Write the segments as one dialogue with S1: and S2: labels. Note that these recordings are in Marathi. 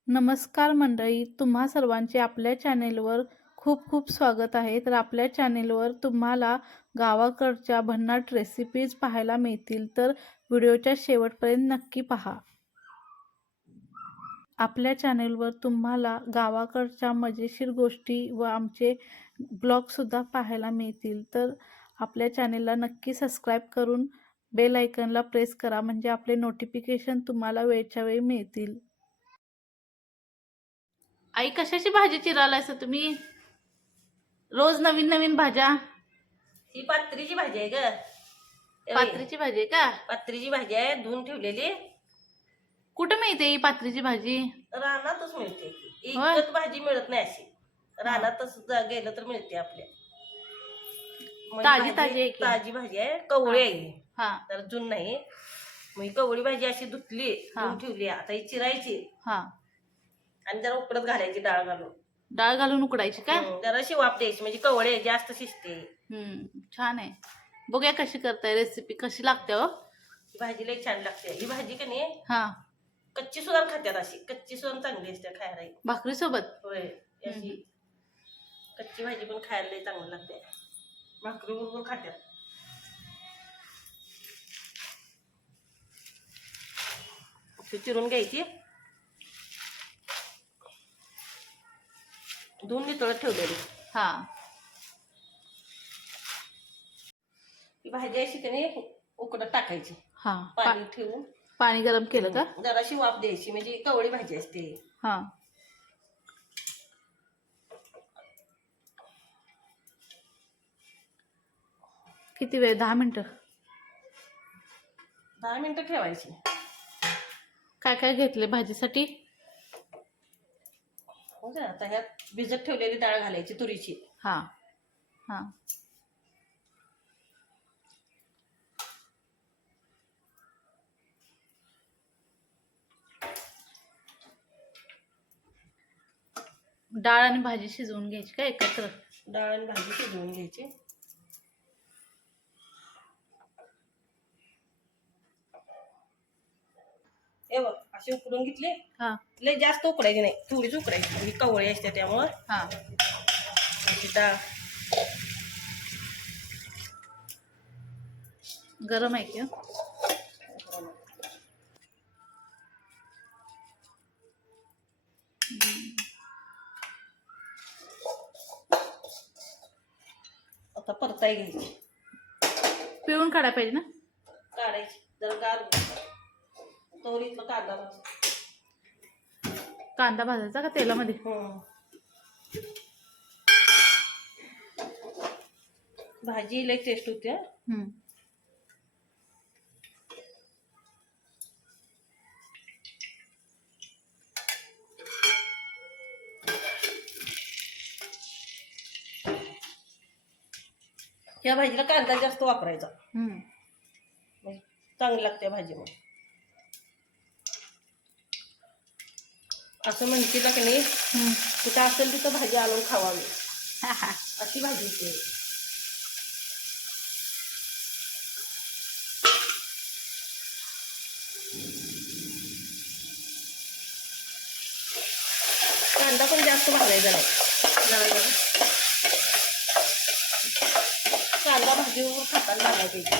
S1: नमस्कार मंडळी, तुम्हा सर्वांचे आपल्या चॅनेलवर खूप खूप स्वागत आहे. तर आपल्या चॅनेलवर तुम्हाला गावाकडच्या भन्नाट रेसिपीज पाहायला मिळतील, तर व्हिडिओच्या शेवटपर्यंत नक्की पहा. आपल्या चॅनेलवर तुम्हाला गावाकडच्या मजेशीर गोष्टी व आमचे ब्लॉगसुद्धा पाहायला मिळतील. तर आपल्या चॅनेलला नक्की सबस्क्राईब करून बेल आयकनला प्रेस करा, म्हणजे आपले नोटिफिकेशन तुम्हाला वेळच्या वेळी मिळतील. आई, कशाची भाजी चिरालायस तुम्ही? रोज नवीन नवीन भाज्या.
S2: ही पात्रीची भाजी आहे ग.
S1: पात्रीची भाजी आहे का?
S2: पात्रीची भाजी आहे, धुवून ठेवलेली.
S1: कुठं मिळते ही पात्रीची भाजी?
S2: रानातच मिळते.
S1: होय?
S2: इकत भाजी मिळत नाही अशी. रानातच गेलं तर मिळते आपल्या. म्हणजे
S1: ताजी
S2: भाजी-
S1: ताजी आहे की?
S2: ताजी भाजी आहे, कवळी आहे ही.
S1: हा
S2: तर जून नाही. मग ही कवळी भाजी अशी धुतली,
S1: हा.
S2: धुवून ठेवली. आता ही चिरायची
S1: हा.
S2: आणि जरा उकडत घालायची डाळ घालून.
S1: डाळ घालून उकडायची का?
S2: जराशी वाफ द्यायची, म्हणजे कवळी आहे, जास्त शिजते.
S1: छान आहे. बघूया कशी करताय रेसिपी, कशी लागते हो?
S2: ही भाजी लई छान लागते. ही भाजी का नाही
S1: हा.
S2: कच्ची सुद्धा खात्यात, अशी कच्ची सुद्धा चांगली असते खायला.
S1: भाकरी सोबत?
S2: होय, अशी कच्ची भाजी पण खायला लई चांगली लागते. भाकरी बरोबर खात्यात. चिरून घ्यायची, धुवून नितळत ठेवलेली.
S1: हा.
S2: ही भाजी अशी का नाही उकडत टाकायची,
S1: हा.
S2: पाणी ठेवून.
S1: पाणी गरम केलं का?
S2: जराशी वाफ द्यायची, म्हणजे कवळी भाजी असते.
S1: हा. किती वेळ? 10 मिनिटं?
S2: 10 मिनिटं ठेवायची.
S1: काय काय घेतले भाजीसाठी?
S2: आता ह्यात भिजत ठेवलेली डाळ घालायची, तुरीची.
S1: हा. हा. डाळ आणि भाजी शिजवून घ्यायची का एकत्र?
S2: डाळ आणि भाजी शिजवून घ्यायची. हे बघ, अशी उकडून घेतली.
S1: हा.
S2: लय जास्त उकडायची नाही, थोडीच उकडायची. ही कवळी असते त्यामुळे.
S1: हा.
S2: अशी डाळ
S1: गरम आहे की?
S2: आता परताय घ्यायची,
S1: पिळून काढायला पाहिजे ना?
S2: काढायची जरा गार तोवर इथलं कांदा भाज.
S1: कांदा भाजायचा का तेलामध्ये?
S2: भाजी लय टेस्ट होते. या भाजीला कांदा जास्त वापरायचा, म्हणजे चांगली लागते भाजी. मग असं म्हणते का नाही, कुठं असेल तिथं भाजी आणून खावावी, अशी भाजी असते. कांदा पण जास्त भाजायचा नाही, जरा जरा कांदा भाजीवर खाताना भाजायची.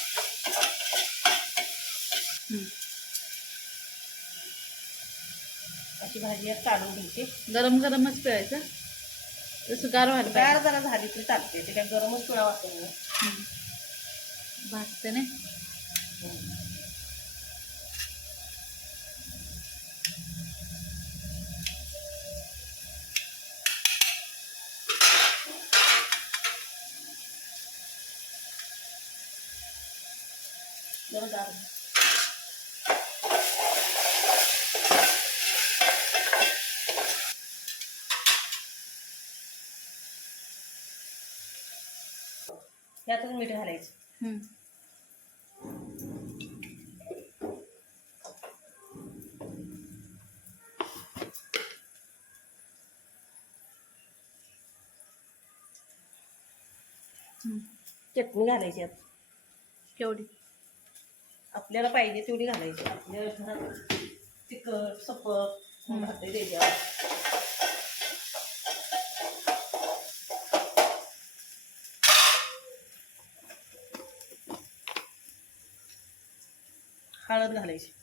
S2: अशी भाजी यात काढून घ्यायची.
S1: गरम गरमच पिळायचं, तसं गार व्हायला
S2: गार
S1: पाहिजे.
S2: जरा झाली तरी चालते, ते काय गरमच पिळा वाटत.
S1: भाजते नाही.
S2: जरा गार यातच मीठ घालायचं. चटणी घालायची यात,
S1: केवढी?
S2: आपल्याला पाहिजे तेवढी घालायची. आपल्या घरात तिखट सपक भाकरी त्याच्यावर हळद घालायची.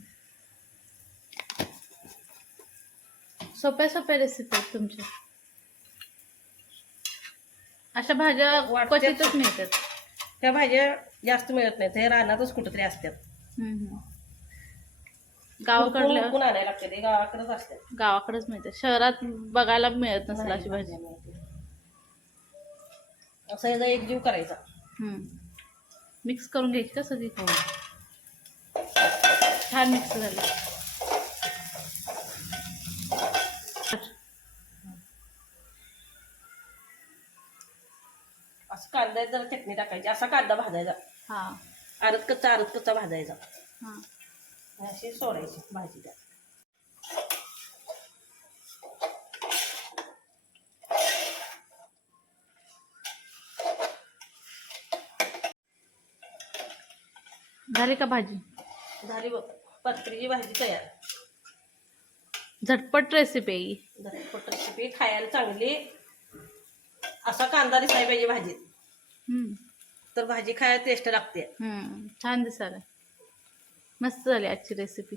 S1: सोप्या सोप्या रेसिपी आहेत तुमच्या. अशा भाज्या
S2: वाटतात.
S1: क्वचितच मिळतात.
S2: त्या भाज्या जास्त मिळत नाहीत, हे रानातच कुठेतरी असतात.
S1: गावाकडल्या
S2: हुडकून आणायला लागते, ते गावाकडेच असतात.
S1: गावाकडेच मिळतात, शहरात बघायला मिळत नसेल अशी भाजी.
S2: असं याचा एक जीव करायचा.
S1: मिक्स करून घ्यायची का सगळी. छान मिक्स झाली.
S2: असं कांदा जरा चटणी टाकायची, असा कांदा भाजायचा.
S1: हा
S2: अर्ध कच्चा भाजायचा.
S1: हा
S2: आणि अशी सोडायची भाजी त्यात.
S1: झाली का भाजी.
S2: झाली बघ पत्रीची भाजी तयार.
S1: झटपट रेसिपी आहे ही.
S2: झटपट रेसिपी, खायला चांगली. असा कांदा दिसायला पाहिजे भाजीत, तर भाजी खायला टेस्ट लागते.
S1: छान दिसायला. मस्त झाली आजची रेसिपी.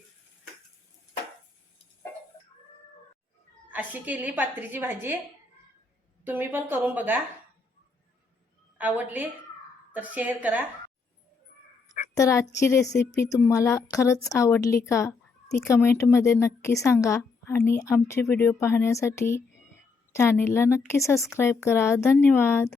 S2: अशी केली पात्रीची भाजी. तुम्ही पण करून बघा. आवडली तर शेअर करा.
S1: तर आजची रेसिपी तुम्हाला खरंच आवडली का ती कमेंटमध्ये नक्की सांगा. आणि आमचे व्हिडिओ पाहण्यासाठी चॅनेलला नक्की सबस्क्राईब करा. धन्यवाद.